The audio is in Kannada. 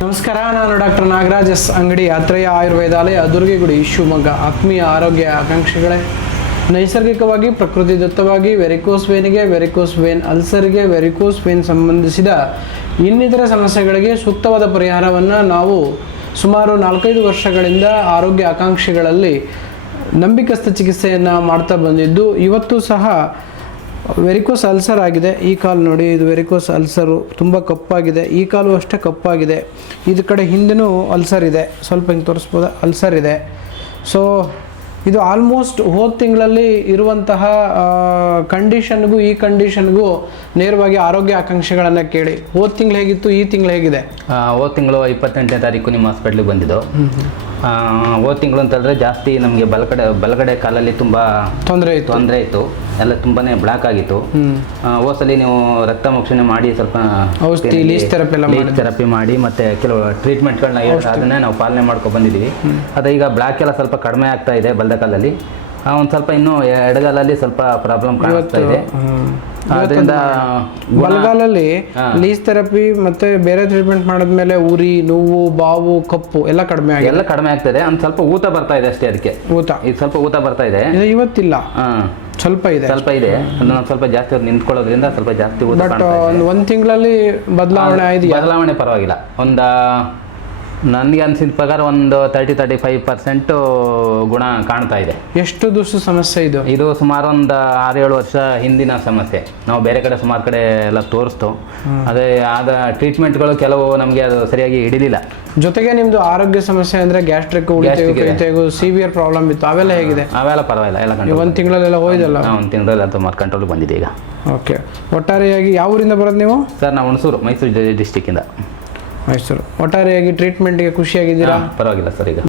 ನಮಸ್ಕಾರ, ನಾನು ಡಾಕ್ಟರ್ ನಾಗರಾಜ್ ಎಸ್ ಅಂಗಡಿ, ಆತ್ರೇಯ ಆಯುರ್ವೇದಾಲಯ, ದುರ್ಗೆಗುಡಿ, ಶಿವಮೊಗ್ಗ. ಆತ್ಮೀಯ ಆರೋಗ್ಯ ಆಕಾಂಕ್ಷಿಗಳೇ, ನೈಸರ್ಗಿಕವಾಗಿ ಪ್ರಕೃತಿದತ್ತವಾಗಿ ವೆರಿಕೋಸ್ ವೇನಿಗೆ, ವೆರಿಕೋಸ್ ವೇನ್ ಅಲ್ಸರ್ಗೆ, ವೆರಿಕೋಸ್ ವೇನ್ ಸಂಬಂಧಿಸಿದ ಇನ್ನಿತರ ಸಮಸ್ಯೆಗಳಿಗೆ ಸೂಕ್ತವಾದ ಪರಿಹಾರವನ್ನು ನಾವು ಸುಮಾರು 4-5 ವರ್ಷಗಳಿಂದ ಆರೋಗ್ಯ ಆಕಾಂಕ್ಷಿಗಳಲ್ಲಿ ನಂಬಿಕಸ್ಥ ಚಿಕಿತ್ಸೆಯನ್ನು ಮಾಡ್ತಾ ಬಂದಿದ್ದು, ಇವತ್ತು ಸಹ ವೆರಿಕೋಸ್ ಅಲ್ಸರ್ ಆಗಿದೆ. ಈ ಕಾಲು ನೋಡಿ, ಇದು ವೆರಿಕೋಸ್ ಅಲ್ಸರು, ತುಂಬ ಕಪ್ಪಾಗಿದೆ. ಈ ಕಾಲು ಅಷ್ಟೇ ಕಪ್ಪಾಗಿದೆ. ಇದು ಕಡೆ ಹಿಂದೆನೂ ಅಲ್ಸರ್ ಇದೆ, ಸ್ವಲ್ಪ ಹಿಂಗೆ ತೋರಿಸ್ಬೋದಾ, ಅಲ್ಸರ್ ಇದೆ. ಸೊ ಇದು ಆಲ್ಮೋಸ್ಟ್ ಹೋದ ತಿಂಗಳಲ್ಲಿ ಇರುವಂತಹ ಕಂಡೀಷನ್ಗೂ ಈ ಕಂಡೀಷನ್ಗೂ ನೇರವಾಗಿ ಆರೋಗ್ಯ ಆಕಾಂಕ್ಷೆಗಳನ್ನು ಕೇಳಿ. ಹೋದ ತಿಂಗಳು ಹೇಗಿತ್ತು, ಈ ತಿಂಗಳು ಹೇಗಿದೆ? ಹೋದ ತಿಂಗಳು 28ನೇ ತಾರೀಕು ನಿಮ್ಮ ಹಾಸ್ಪಿಟ್ಲಿಗೆ ಬಂದಿದ್ದು. ಹೋದ ತಿಂಗಳು ಅಂತಂದರೆ ಜಾಸ್ತಿ ನಮಗೆ ಬಲಗಡೆ ಕಾಲಲ್ಲಿ ತುಂಬ ತೊಂದರೆ ಇತ್ತು, ಎಲ್ಲ ತುಂಬಾ ಬ್ಲಾಕ್ ಆಗಿತ್ತು. ಹೋದ್ಸಲಿ ನೀವು ರಕ್ತ ಮೋಕ್ಷಣೆ ಮಾಡಿ ಸ್ವಲ್ಪ ಲೀಚ್ ಥೆರಪಿ ಮಾಡಿ ಮತ್ತು ಕೆಲವು ಟ್ರೀಟ್ಮೆಂಟ್ಗಳನ್ನ ಅದನ್ನೇ ನಾವು ಪಾಲನೆ ಮಾಡ್ಕೊಂಡು ಬಂದಿದ್ದೀವಿ. ಅದು ಈಗ ಬ್ಲಾಕ್ ಎಲ್ಲ ಸ್ವಲ್ಪ ಕಡಿಮೆ ಆಗ್ತಾ ಇದೆ ಬಲದ ಕಾಲಲ್ಲಿ. ಒಂದು ಸ್ವಲ್ಪ ಇನ್ನೂ ಎಡಗಾಲಲ್ಲಿ ಸ್ವಲ್ಪ ಪ್ರಾಬ್ಲಮ್ ಕಾಣಿಸ್ತಾ ಇದೆ. ಅದರಿಂದ ಬಲಗಾಲಲ್ಲಿ ಲೀಚ್ ಥೆರಪಿ ಮತ್ತೆ ಬೇರೆ ಟ್ರೀಟ್ಮೆಂಟ್ ಮಾಡಿದ್ಮೇಲೆ ಉರಿ, ನೋವು, ಬಾವು, ಕಪ್ಪು ಎಲ್ಲ ಕಡಿಮೆ ಆಗ್ತದೆ. ಒಂದು ಸ್ವಲ್ಪ ಊತ ಬರ್ತಾ ಇದೆ ಅಷ್ಟೇ. ಅದಕ್ಕೆ ಇದು ಸ್ವಲ್ಪ ಊತ ಬರ್ತಾ ಇದೆ. ಇವತ್ತಿಲ್ಲ, ಸ್ವಲ್ಪ ಇದೆ. ಅದನ್ನ ಸ್ವಲ್ಪ ಜಾಸ್ತಿ ಹೊತ್ತು ನಿಂತ್ಕೊಳ್ಳೋದ್ರಿಂದ ಸ್ವಲ್ಪ ಜಾಸ್ತಿ ಊತ. ಬಟ್ ಒಂದು ತಿಂಗಳಲ್ಲಿ ಬದಲಾವಣೆ ಪರವಾಗಿಲ್ಲ. ನನಗೆ ಅನಿಸಿದ ಪ್ರಕಾರ ಒಂದು 30-35% ಗುಣ ಕಾಣ್ತಾ ಇದೆ. ಎಷ್ಟು ದಿವಸ ಸಮಸ್ಯೆ ಇದು ಸುಮಾರು ಒಂದು 6-7 ವರ್ಷ ಹಿಂದಿನ ಸಮಸ್ಯೆ. ನಾವು ಬೇರೆ ಕಡೆ ಸುಮಾರು ಕಡೆ ಎಲ್ಲ ತೋರಿಸ್ತು. ಅದೇ ಆದ ಟ್ರೀಟ್ಮೆಂಟ್ಗಳು ಕೆಲವು ನಮಗೆ ಅದು ಸರಿಯಾಗಿ ಹಿಡಿಲಿಲ್ಲ. ಜೊತೆಗೆ ನಿಮ್ದು ಆರೋಗ್ಯ ಸಮಸ್ಯೆ ಅಂದ್ರೆ ಗ್ಯಾಸ್ಟ್ರಿಕ್, ಸಿವಿಯರ್ ಪ್ರಾಬ್ಲಮ್ ಇತ್ತು, ಅವೆಲ್ಲ ಹೇಗಿದೆ? ಅವೆಲ್ಲ ಪರವಾಗಿಲ್ಲ, ಎಲ್ಲ ಕಂಟ್ರೋಲ್. ಒಂದು ತಿಂಗಳಲ್ಲೆಲ್ಲ ಹೋಯ್ದಲ್ಲ? ಒಂದು ತಿಂಗಳಲ್ಲಿ ಸುಮಾರು ಕಂಟ್ರೋಲ್ ಬಂದಿದೆ ಈಗ. ಓಕೆ. ಒಟ್ಟಾರೆಯಾಗಿ ಯಾವ ಊರಿಂದ ಬರೋದು ನೀವು? ಸರ್, ನಾವು ಹುಣಸೂರು, ಮೈಸೂರು ಡಿಸ್ಟಿಕ್ಕಿಂದ. ಮೈಸೂರು. ಒಟ್ಟಾರೆಯಾಗಿ ಟ್ರೀಟ್ಮೆಂಟ್ಗೆ ಖುಷಿಯಾಗಿದ್ದೀರಾ? ಪರವಾಗಿಲ್ಲ ಸರ್ ಈಗ.